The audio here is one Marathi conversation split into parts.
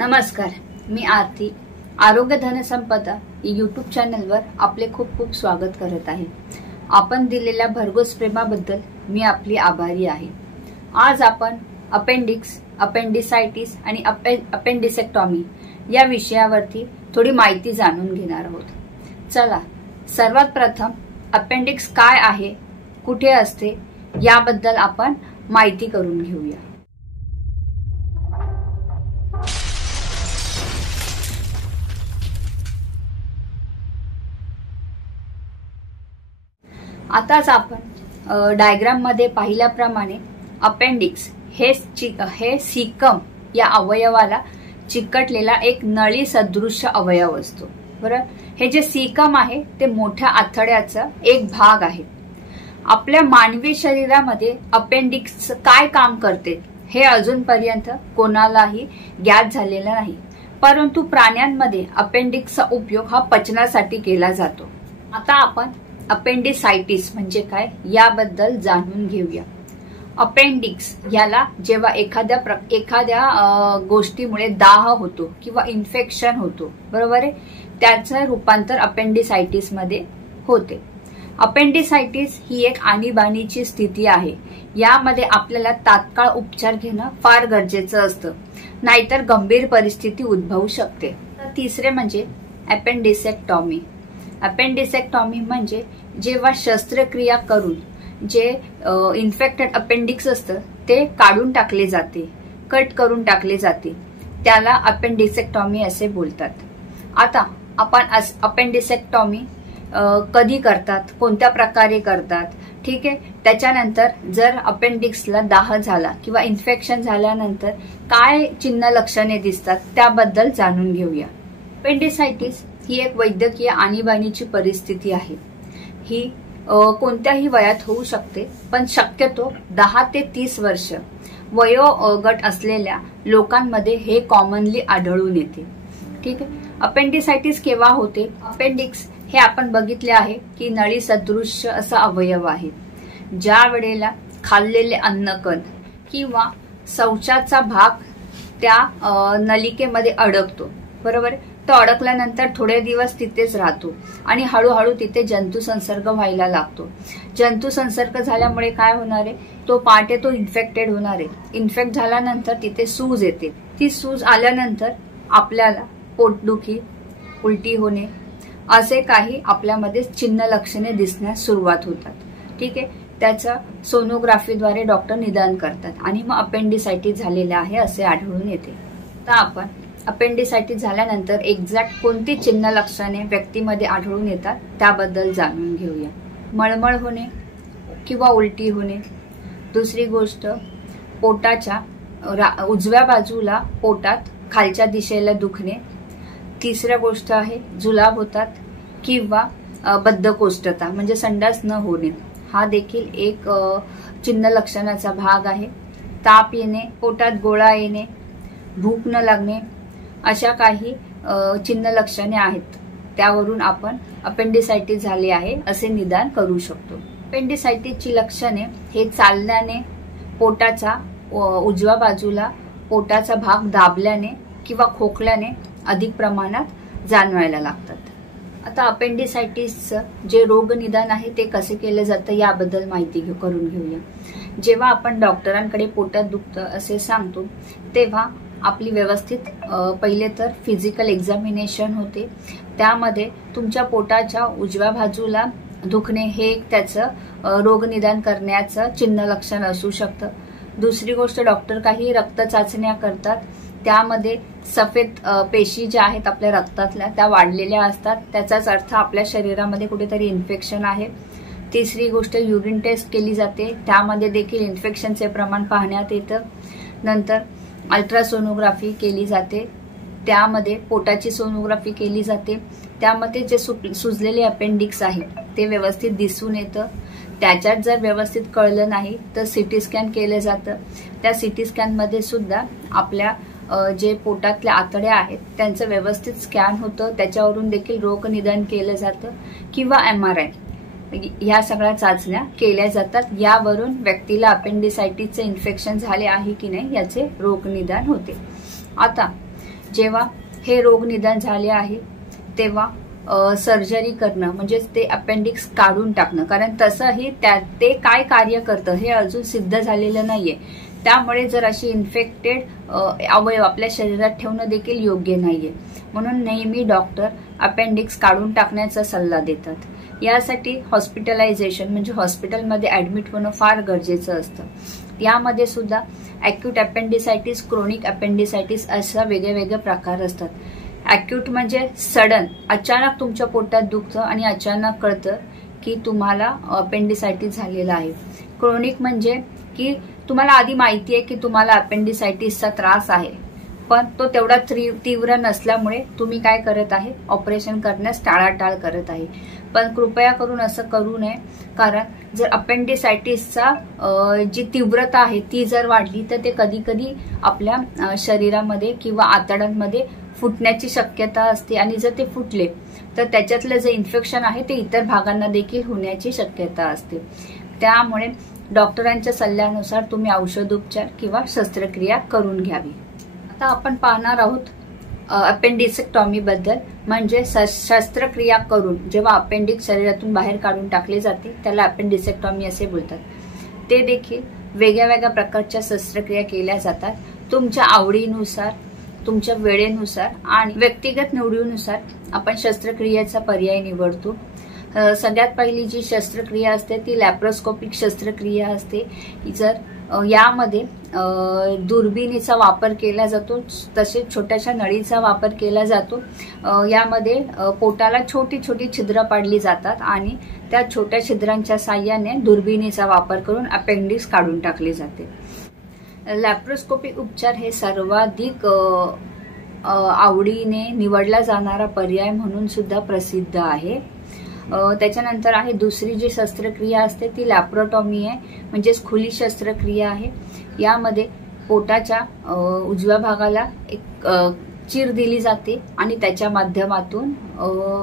नमस्कार, मी आरती. आरोग्य धनसंपदा यूट्यूब चॅनलवर आपले खूप खूप स्वागत करत आहे. आपण दिलेल्या भरघोस प्रेमाबद्दल मी आपली आभारी आहे. आज आपण अपेंडिक्स, अपेंडिसायटिस आणि अपेंडिसेक्टॉमी या विषयावरती थोडी माहिती जाणून घेणार आहोत. चला, सर्वात प्रथम अपेंडिक्स काय आहे, कुठे असते याबद्दल आपण माहिती करून घेऊया. आताच आपण डायग्राम मध्ये पाहिल्याप्रमाणे अपेंडिक्स हे सीकम या अवयवाला चिकटलेला एक नळी सदृश्य अवयव असतो. बरोबर, हे जे सीकम आहे ते मोठ्या आतड्याचा एक भाग आहे. आपल्या मानवी शरीरामध्ये अपेंडिक्स काय काम करते हे अजूनपर्यंत कोणालाही ज्ञात झालेलं नाही, परंतु प्राण्यांमध्ये अपेंडिक्सचा उपयोग हा पचनासाठी केला जातो. आता आपण अपेंडिसायटिस म्हणजे काय याबद्दल जाणून घेऊया. अपेंडिक्स याला जेव्हा एखाद्या गोष्टीमुळे दाह होतो किंवा इन्फेक्शन होतो, बरोबर आहे, त्याचं रूपांतर अपेंडिसायटिस मध्ये होते. अपेंडिसायटिस ही एक आणीबाणीची स्थिती आहे. यामध्ये आपल्याला तात्काळ उपचार घेणं फार गरजेचं असतं, नाहीतर गंभीर परिस्थिती उद्भवू शकते. तिसरे म्हणजे अपेंडिसेक्टॉमी. अपेंडिसेक्टॉमी म्हणजे जेव्हा शस्त्रक्रिया करून जे इन्फेक्टेड अपेंडिक्स असतं ते काढून टाकले जाते, कट करून टाकले जाते, त्याला अपेंडिसेक्टॉमी असे बोलतात. आता आपण अपेंडिसेक्टॉमी कधी करतात, कोणत्या प्रकारे करतात, ठीक आहे. त्याच्यानंतर जर अपेंडिक्सला दाह झाला किंवा इन्फेक्शन झाल्यानंतर काय चिन्ह लक्षणे दिसतात त्याबद्दल जाणून घेऊया. अपेंडिसायटिस ही एक वैद्यकीय आणीबाणीची परिस्थिती आहे. ही कोणत्याही वयात होऊ शकते, पण शक्यतो 10 ते 30 वर्ष वयोगट असलेल्या लोकांमध्ये हे कॉमनली आढळून येते. ठीक आहे. अपेंडिसायटिस केव्हा होते? अपेंडिक्स हे आपण बघितले आहे की नळी सदृश्य असा अवयव आहे. ज्या वेळेला खाल्लेले अन्नकण किंवा शौचाचा भाग त्या नलिकेमध्ये अडकतो, बरोबर, तो अडकल्यानंतर थोडे दिवस तिथेच राहतो आणि हळूहळू तिथे जंतू संसर्ग व्हायला लागतो. जंतू संसर्ग झाल्यामुळे काय होणार आहे, तो पार्ट आहे तो इन्फेक्टेड होणार आहे. इन्फेक्ट झाल्यानंतर तिथे सूज येते. ती सूज आल्यानंतर आपल्याला पोटदुखी, उलटी होणे असे काही आपल्यामध्ये चिन्ह लक्षणे दिसण्यास सुरुवात होतात. ठीक आहे. त्याचं सोनोग्राफीद्वारे डॉक्टर निदान करतात आणि मग अपेंडिसायटिस झालेला आहे असे आढळून येते. तर आपण अपेंडिसायटिस झाल्यानंतर एक्झॅक्ट कोणती चिन्ह लक्षणे व्यक्तीमध्ये आढळून येतात त्याबद्दल जाणून घेऊया. मळमळ होणे किंवा उलटी होणे. दुसरी गोष्ट, पोटाच्या उजव्या बाजूला पोटात खालच्या दिशेला दुखणे. तिसरी गोष्ट आहे जुलाब होतात किंवा बद्धकोष्ठता म्हणजे संडास न होणे. हा देखील एक चिन्ह लक्षणाचा भाग आहे. ताप येणे, पोटात गोळा येणे, भूक न लागणे अशा काही चिन्ह लक्षणे आहेत. त्यावरून आपण अपेंडिसायटिस झाले आहे असे निदान करू शकतो. अपेंडिसायटिसची लक्षणे हे चालण्याने, पोटाचा उजव्या बाजूला पोटाचा भाग दाबल्याने किंवा खोकल्याने अधिक प्रमाणात जाणवायला लागतात. आता अपेंडिसायटिसचं जे रोग निदान आहे ते कसे केले जातं याबद्दल माहिती करून घेऊया. जेव्हा आपण डॉक्टरांकडे पोटात दुखतं असे सांगतो तेव्हा आपली व्यवस्थित पहिले तर फिजिकल एक्झामिनेशन होते. त्यामध्ये तुमच्या पोटाच्या उजव्या बाजूला दुखणे हे त्याचं रोग निदान करण्याचं चिन्ह लक्षण असू शकतं. दुसरी गोष्ट, डॉक्टर काही रक्त चाचण्या करतात. त्यामध्ये सफेद पेशी ज्या आहेत आपल्या रक्तातल्या त्या वाढलेल्या असतात, त्याचाच अर्थ आपल्या शरीरामध्ये कुठेतरी इन्फेक्शन आहे. तिसरी गोष्ट, युरिन टेस्ट केली जाते, त्यामध्ये देखील इन्फेक्शनचे प्रमाण पाहण्यात येतं. नंतर अल्ट्रासोनोग्राफी केली जाते, त्यामध्ये पोटाची सोनोग्राफी केली जाते. त्यामध्ये जे सुजलेले अपेंडिक्स आहे ते व्यवस्थित दिसून येतं. त्याच्यात जर व्यवस्थित कळलं नाही तर सिटी स्कॅन केलं जातं. त्या सिटी स्कॅनमध्ये सुद्धा आपल्या जे पोटातल्या आतड्या आहेत त्यांचं व्यवस्थित स्कॅन होतं, त्याच्यावरून देखील रोग निदान केलं जातं. किंवा MRI ह्या सगळ्या चाचण्या केल्या जातात. यावरून व्यक्तीला अपेंडिसायटिसचे इन्फेक्शन झाले आहे की नाही याचे रोग निदान होते. आता जेव्हा हे रोग निदान झाले आहे तेव्हा सर्जरी करणं म्हणजे ते अपेंडिक्स काढून टाकणं, कारण तसंही ते काय कार्य करतं हे अजून सिद्ध झालेलं नाहीये. त्यामुळे जर अशी इन्फेक्टेड अवयव आपल्या शरीरात ठेवणं देखील योग्य नाहीये. म्हणून नेहमी डॉक्टर अपेंडिक्स काढून टाकण्याचा सल्ला देतात. यासाठी हॉस्पिटलायझेशन म्हणजे हॉस्पिटलमध्ये ऍडमिट होणं फार गरजेचं असतं. यामध्ये सुद्धा ॲक्यूट अपेंडिसायटिस, क्रोनिक अपेंडिसायटिस अशा वेगळे प्रकार असतात. ॲक्यूट म्हणजे सडन, अचानक तुमच्या पोटात दुखतं आणि अचानक कळतं की तुम्हाला अपेंडिसायटिस झालेला आहे. क्रोनिक म्हणजे की तुम्हाला आधी माहिती आहे की तुम्हाला अपेंडिसायटिसचा त्रास आहे, पण तो तेवढा तीव्र नसल्यामुळे तुम्ही काय करत आहे, ऑपरेशन करण्यास टाळाटाळ करत आहे. पण कृपया करून असं करू नये, कारण जर अपेंडिसायटिसचा जी तीव्रता आहे ती जर वाढली तर ते कधी कधी आपल्या शरीरामध्ये किंवा आतड्यांमध्ये फुटण्याची शक्यता असते. आणि जर ते फुटले तर त्याच्यातलं जे इन्फेक्शन आहे ते इतर भागांना देखील होण्याची शक्यता असते. त्यामुळे डॉक्टरांच्या सल्ल्यानुसार तुम्ही औषधोपचार किंवा शस्त्रक्रिया करून घ्यावी. आता आपण पाहणार आहोत अपेंडिसेक्टॉमी बद्दल, म्हणजे शस्त्रक्रिया करून जेव्हा अपेंडिक्स शरीरातून बाहेर काढून टाकले जाते त्याला अपेंडिसेक्टॉमी असे बोलतात. ते देखील वेगळ्या प्रकारच्या शस्त्रक्रिया केल्या जातात. तुमच्या आवडीनुसार, तुमच्या वेळेनुसार आणि व्यक्तिगत निवडीनुसार आपण शस्त्रक्रियेचा पर्याय निवडतो. सगळ्यात पहिली जी शस्त्रक्रिया असते ती लॅप्रोस्कोपिक शस्त्रक्रिया असते. जर यामध्ये दुर्बिणीचा वापर केला जातो, तसेच छोट्याशा नळीचा वापर केला जातो. यामध्ये पोटाला छोटी छोटी छिद्र पाडली जातात आणि त्या छोट्या छिद्रांच्या साहाय्याने दुर्बिणीचा वापर करून अपेंडिक्स काढून टाकले जाते. लॅप्रोस्कोपिक उपचार हे सर्वाधिक आवडीने निवडला जाणारा पर्याय म्हणून सुद्धा प्रसिद्ध आहे. त्याच्यानंतर आहे दुसरी जी शस्त्रक्रिया असते ती लॅप्रोटॉमी आहे, म्हणजेच खुली शस्त्रक्रिया आहे. यामध्ये पोटाच्या उजव्या भागाला एक चीर दिली जाते आणि त्याच्या माध्यमातून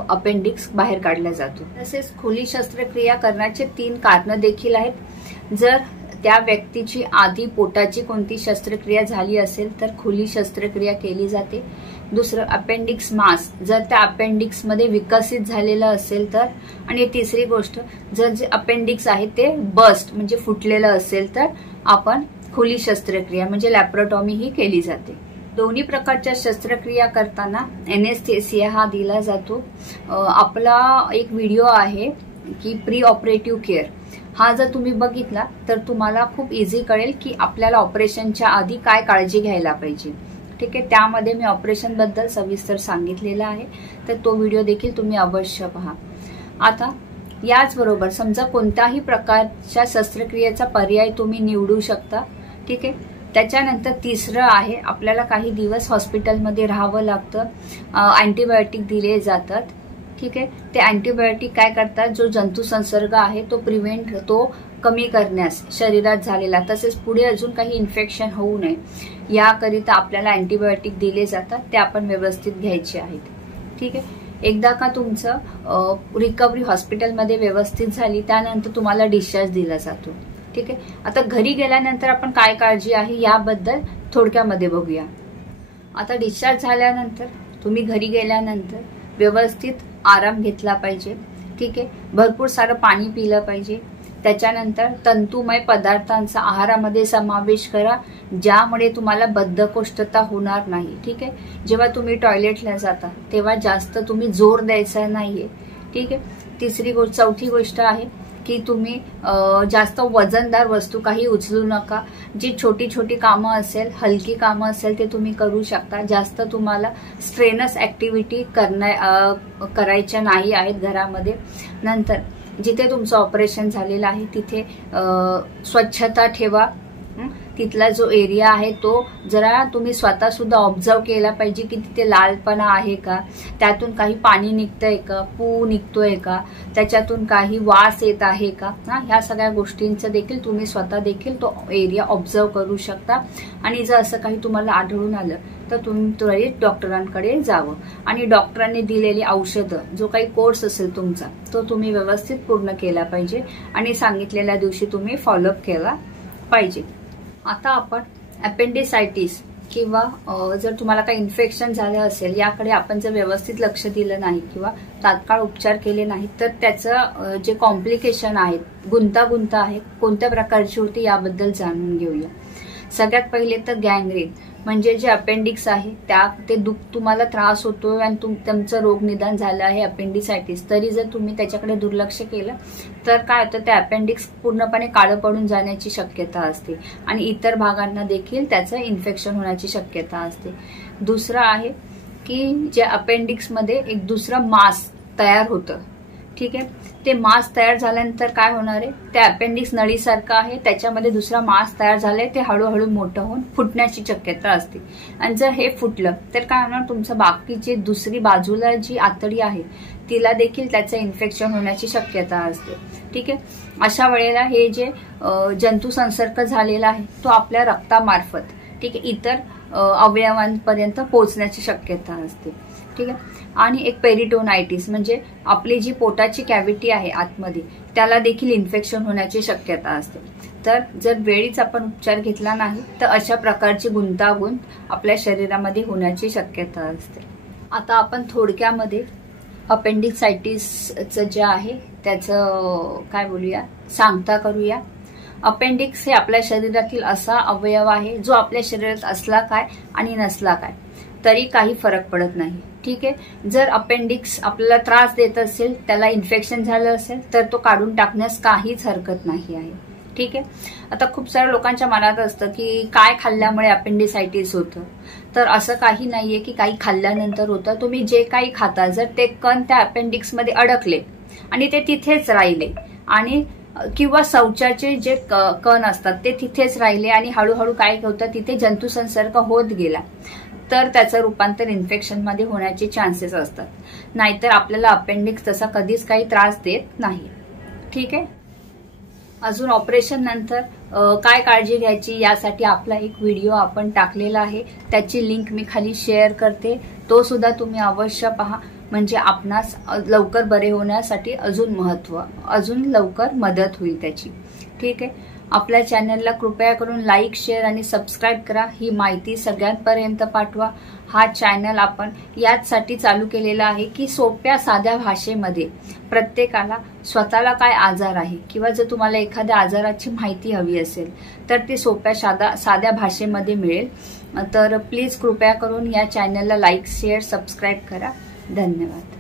अपेंडिक्स बाहेर काढला जातो. तसेच खुली शस्त्रक्रिया करण्याचे 3 कारणं देखील आहेत. जर त्या व्यक्तीची आधी पोटाची कोणती शस्त्रक्रिया झाली असेल तर खुली शस्त्रक्रिया केली जाते. दुसरं अपेंडिक्स मास, जर त्या अपेंडिक्स मध्ये विकसित झालेलं असेल तर. आणि तिसरी गोष्ट, जर जे अपेंडिक्स आहे ते बस्ट म्हणजे फुटलेलं असेल तर आपण खुली शस्त्रक्रिया म्हणजे लॅप्रोटॉमी ही केली जाते. दोन्ही प्रकारच्या शस्त्रक्रिया करताना एनेस्थेसिया हा दिला जातो. आपला एक व्हिडिओ आहे की प्री ऑपरेटिव्ह केअर, हा जर तुम्ही बघितला तर तुम्हाला खूप इझी कळेल की आपल्याला ऑपरेशनच्या आधी काय काळजी घ्यायला पाहिजे. ठीक आहे, त्यामध्ये मी ऑपरेशन बद्दल सविस्तर सांगितलेलं आहे, तर तो व्हिडिओ देखील तुम्ही अवश्य पहा. आता याचबरोबर समजा कोणत्याही प्रकारच्या शस्त्रक्रियेचा पर्याय तुम्ही निवडू शकता. ठीक आहे, त्याच्यानंतर तिसरं आहे आपल्याला काही दिवस हॉस्पिटलमध्ये राहावं लागतं. अँटीबायोटिक दिले जातात. ठीक आहे, ते अँटीबायोटिक काय करतात, जो जंतू संसर्ग आहे तो कमी करण्यास शरीरात झालेला, तसेच पुढे अजून काही इन्फेक्शन होऊ नये याकरिता आपल्याला अँटीबायोटिक दिले जातात. ते आपण व्यवस्थित घ्यायचे आहेत. ठीक आहे, एकदा का तुमचं रिकव्हरी हॉस्पिटलमध्ये व्यवस्थित झाली त्यानंतर तुम्हाला डिस्चार्ज दिला जातो. ठीक आहे, आता घरी गेल्यानंतर आपण काय काळजी आहे याबद्दल थोडक्यामध्ये बघूया. आता डिस्चार्ज झाल्यानंतर तुम्ही घरी गेल्यानंतर व्यवस्थित आराम घेतला पाहिजे. ठीक आहे, भरपूर सारं पाणी पिलं पाहिजे. त्याच्यानंतर तंतुमय पदार्थांचा आहारामध्ये समावेश करा, ज्यामुळे तुम्हाला बद्धकोष्ठता होणार नाही. ठीक आहे, जेव्हा तुम्ही टॉयलेटला जाता तेव्हा जास्त तुम्ही जोर द्यायचा नाहीये. ठीक आहे, चौथी गोष्ट आहे की तुम्ही जास्त वजनदार वस्तू काही उचलू नका. जी छोटी छोटी कामं असेल, हलकी कामं असेल ते तुम्ही करू शकता. जास्त तुम्हाला स्ट्रेनस ऍक्टिव्हिटी करायच्या नाही आहेत घरामध्ये. नंतर जिथे तुमचं ऑपरेशन झालेलं आहे तिथे स्वच्छता ठेवा. तिथला जो एरिया आहे तो जरा तुम्ही स्वतः सुद्धा ऑब्झर्व केला पाहिजे की तिथे लालपणा आहे का, त्यातून काही पाणी निघतंय का, पू निघतोय का, त्याच्यातून काही वास येत आहे का. ह्या सगळ्या गोष्टींचं देखील तुम्ही स्वतः देखील तो एरिया ऑब्झर्व करू शकता. आणि जर असं काही तुम्हाला आढळून आलं तर तुम्ही त्वरित डॉक्टरांकडे जावं आणि डॉक्टरांनी दिलेली औषधं, जो काही कोर्स असेल तुमचा तो तुम्ही व्यवस्थित पूर्ण केला पाहिजे आणि सांगितलेल्या दिवशी तुम्ही फॉलोअप केला पाहिजे. आता आपण अपेंडिसायटिस किंवा जर तुम्हाला काही इन्फेक्शन झालं असेल याकडे आपण जर व्यवस्थित लक्ष दिलं नाही किंवा तात्काळ उपचार केले नाही तर त्याचं जे कॉम्प्लिकेशन आहेत, गुंतागुंत आहे, कोणत्या प्रकारची होती याबद्दल जाणून घेऊया. सगळ्यात पहिले तर गँग्रीन म्हणजे जे अपेंडिक्स आहे ते तुम्हाला त्रास होतोय आणि तुमचं रोग निदान झालं आहे अपेंडिसायटिस, तरी जर तुम्ही त्याच्याकडे दुर्लक्ष केलं तर काय होतं, ते अपेंडिक्स पूर्णपणे काळं पडून जाण्याची शक्यता असते आणि इतर भागांना देखील त्याचं इन्फेक्शन होण्याची शक्यता असते. दुसरं आहे की जे अपेंडिक्समध्ये एक दुसरं मास तयार होतं. ठीक आहे, ते मास तयार झाल्यानंतर काय होणार आहे, ते अपेंडिक्स नळीसारखं आहे, त्याच्यामध्ये दुसरा मास तयार झालाय, ते हळूहळू मोठं होऊन फुटण्याची शक्यता असते. आणि जर हे फुटलं तर काय होणार, तुमचं बाकीची दुसरी बाजूला जी आतडी आहे तिला देखील त्याचं इन्फेक्शन होण्याची शक्यता असते. ठीक आहे, अशा वेळेला हे जे जंतू संसर्ग झालेला आहे तो आपल्या रक्तामार्फत, ठीक आहे, इतर अवयवांपर्यंत पोहोचण्याची शक्यता असते. ठीक आहे, आणि एक पेरिटोनायटिस म्हणजे आपली जी पोटाची कॅव्हिटी आहे आतमध्ये त्याला देखील इन्फेक्शन होण्याची शक्यता असते. तर जर वेळीच आपण उपचार घेतला नाही तर अशा प्रकारची गुंतागुंत आपल्या शरीरामध्ये होण्याची शक्यता असते. आता आपण थोडक्यामध्ये अपेंडिसायटिसचं जे आहे त्याचं काय बोलूया, सांगता करूया. अपेंडिक्स हे आपल्या शरीरातील असा अवयव आहे जो आपल्या शरीरात असला काय आणि नसला काय तरी काही फरक पडत नाही. ठीक आहे, जर अपेंडिक्स आपल्याला त्रास देत असेल, त्याला इन्फेक्शन झालं असेल तर तो काढून टाकण्यास काहीच हरकत नाही आहे. ठीक आहे, आता खूप साऱ्या लोकांच्या मनात असतं की काय खाल्ल्यामुळे अपेंडिसायटिस होतं, तर असं काही नाहीये की काही खाल्ल्यानंतर होतं. तुम्ही जे काही खाता जर ते कण त्या अपेंडिक्समध्ये अडकले आणि ते तिथेच राहिले आणि किंवा शौचाचे जे कण असतात ते तिथेच राहिले आणि हळूहळू काय होतं, तिथे जंतुसंसर्ग होत गेला तर त्याचं रूपांतर इन्फेक्शन मध्ये होण्याचे चान्सेस असतात. नाहीतर आपल्याला अपेंडिक्स तसा कधीच काही त्रास देत नाही. ठीक आहे, अजून ऑपरेशन नंतर काय काळजी घ्यायची यासाठी आपला एक व्हिडिओ आपण टाकलेला आहे, त्याची लिंक मी खाली शेअर करते, तो सुद्धा तुम्ही अवश्य पहा, म्हणजे आपणास लवकर बरे होण्यासाठी अजून लवकर मदत होईल त्याची. ठीक आहे, आपल्या चॅनलला कृपया करून लाईक, शेअर आणि सबस्क्राईब करा. ही माहिती सगळ्यांपर्यंत पाठवा. हा चॅनल आपण याचसाठी चालू केलेला आहे की सोप्या साध्या भाषेमध्ये प्रत्येकाला स्वतःला काय आजार आहे किंवा जर तुम्हाला एखाद्या आजाराची माहिती हवी असेल तर ती सोप्या साध्या भाषेमध्ये मिळेल. तर प्लीज कृपया करून या चॅनलला लाईक, शेअर, सबस्क्राईब करा. धन्यवाद.